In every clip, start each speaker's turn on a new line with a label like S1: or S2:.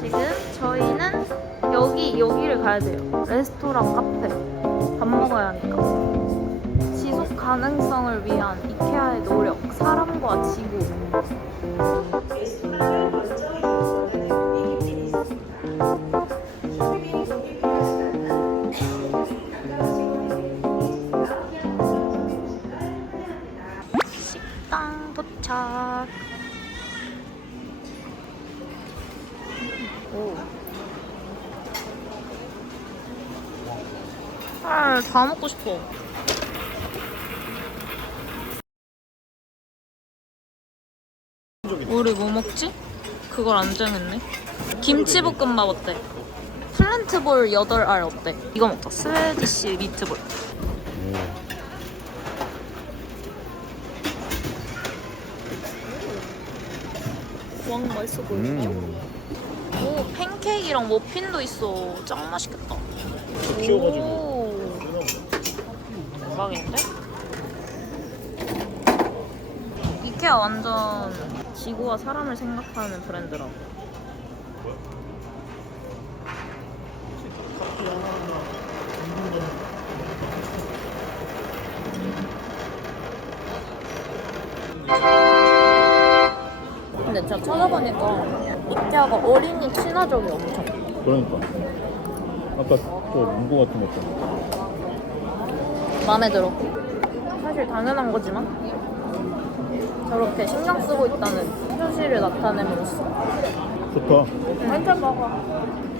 S1: 지금 저희는 여기 여기를 가야 돼요. 레스토랑 카페. 밥 먹어야 하니까. 지속 가능성을 위한 이케아의 노력. 사람과 지구. 식당 도착. 오. 아, 다 먹고 싶어. 우리 뭐 먹지? 그걸 안 정했네. 김치볶음밥 어때? 플랜트볼 8알 어때? 이거 먹자. 스웨디시 미트볼. 왕 맛있어 보이네.
S2: 음.
S1: 오 팬케이크랑 머핀도 있어. 짱 맛있겠다.
S2: 키워가지고.
S1: 오, 대박인데? 이케아 완전 지구와 사람을 생각하는 브랜드라고. 근데 제가 찾아보니까 이케아가 어린이 친화적이 엄청.
S2: 그러니까. 아까 저 문구 같은 거 있잖아.
S1: 마음에 들어. 사실 당연한 거지만 저렇게 신경 쓰고 있다는 현실을 나타냄으로써
S2: 좋다.
S1: 한참 먹어.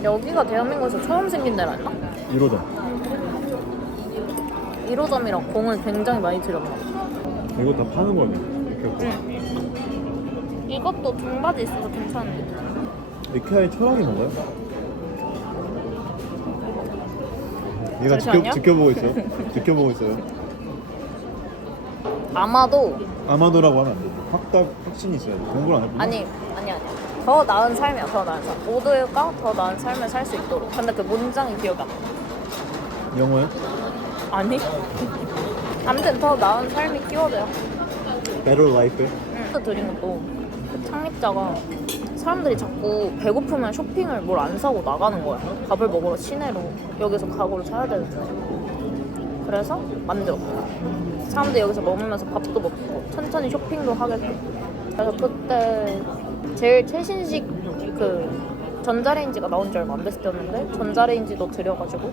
S1: 여기가 대한민국에서 처음 생긴 데라나?
S2: 1호점.
S1: 1호점이랑 공을 굉장히 많이 들였나?
S2: 이거 다 파는 거네. 이렇게.
S1: 응. 이것도 등받이 있어서 괜찮은데.
S2: 이케아의 철학이 뭔가요? 얘가 지켜,
S1: 잠시만요.
S2: 지켜보고 있어요. 지켜보고 있어요.
S1: 아마도
S2: 아마도라고 하면 안 돼. 확답, 확신이 있어야 돼. 공부를 안 했구나.
S1: 아니 아니 아니 더 나은 삶이야 더 나은 삶. 모두가 더 나은 삶을 살 수 있도록. 근데 그 문장이 기억이 안 나.
S2: 영어요?
S1: 아니? 아무튼 더 나은 삶이 키워드야.
S2: Better Life?
S1: 응. 또 드린 것도 그 창립자가 사람들이 자꾸 배고프면 쇼핑을 뭘 안 사고 나가는 거야. 밥을 먹으러 시내로 여기서 가구를 사야 되는데. 그래서 만들었고 사람들이 여기서 머물면서 밥도 먹고 천천히 쇼핑도 하게끔. 그래서 그때 제일 최신식 그 전자레인지가 나온 지 얼마 안 됐을 때였는데 전자레인지도 들여가지고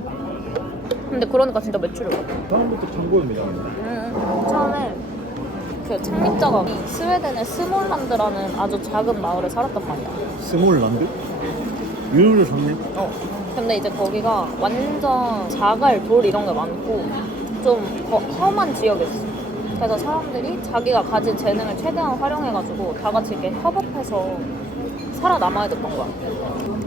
S1: 근데 그러니까 진짜 매출이 올랐다.
S2: 처음부터 참고입니다.
S1: 음, 처음에 그이 스웨덴의 스몰란드라는 아주 작은 마을에 살았단 말이야.
S2: 스몰란드? 유료로 정리?
S1: 어. 근데 이제 거기가 완전 자갈, 돌 이런 게 많고 좀더 험한 지역이었어. 그래서 사람들이 자기가 가진 재능을 최대한 활용해가지고 다 같이 이렇게 협업해서 살아남아야 됐던 거야.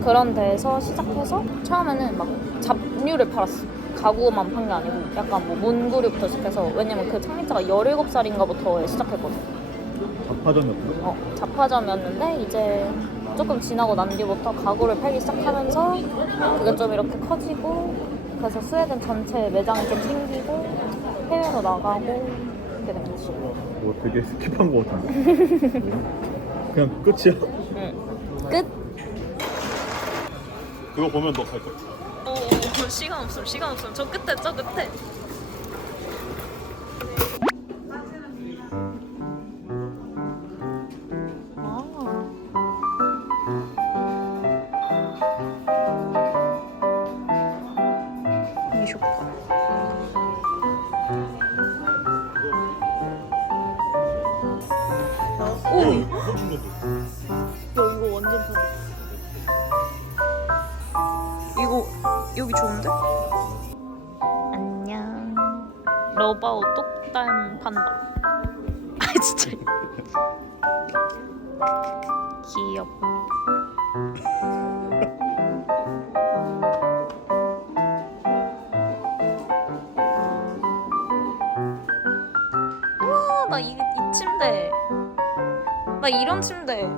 S1: 그런 데서 시작해서 처음에는 막 잡류를 팔았어. 가구만 판 게 아니고 약간 뭐 문구류부터 시작해서 왜냐면 그 창립자가 17살인가부터 시작했거든.
S2: 밥파전이었구나.
S1: 어, 잡화점이었는데 이제 조금 지나고 난 뒤부터 가구를 팔기 시작하면서 그게 좀 이렇게 커지고 그래서 스웨덴 전체 매장이 좀 생기고 해외로 나가고 이렇게 된 거지.
S2: 뭐 되게 스킵한 거 같은데. 그냥 끝이야?
S1: 응. 끝.
S2: 그거 보면 너 갈 거야.
S1: 오, 시간 없음, 시간 없음. 저 끝에, 저 끝에. 오, 여기 좋은데? 안녕. 러바오 똑닮 판다. 아 진짜. 귀엽. 우와 나이 이 침대. 나 이런 침대.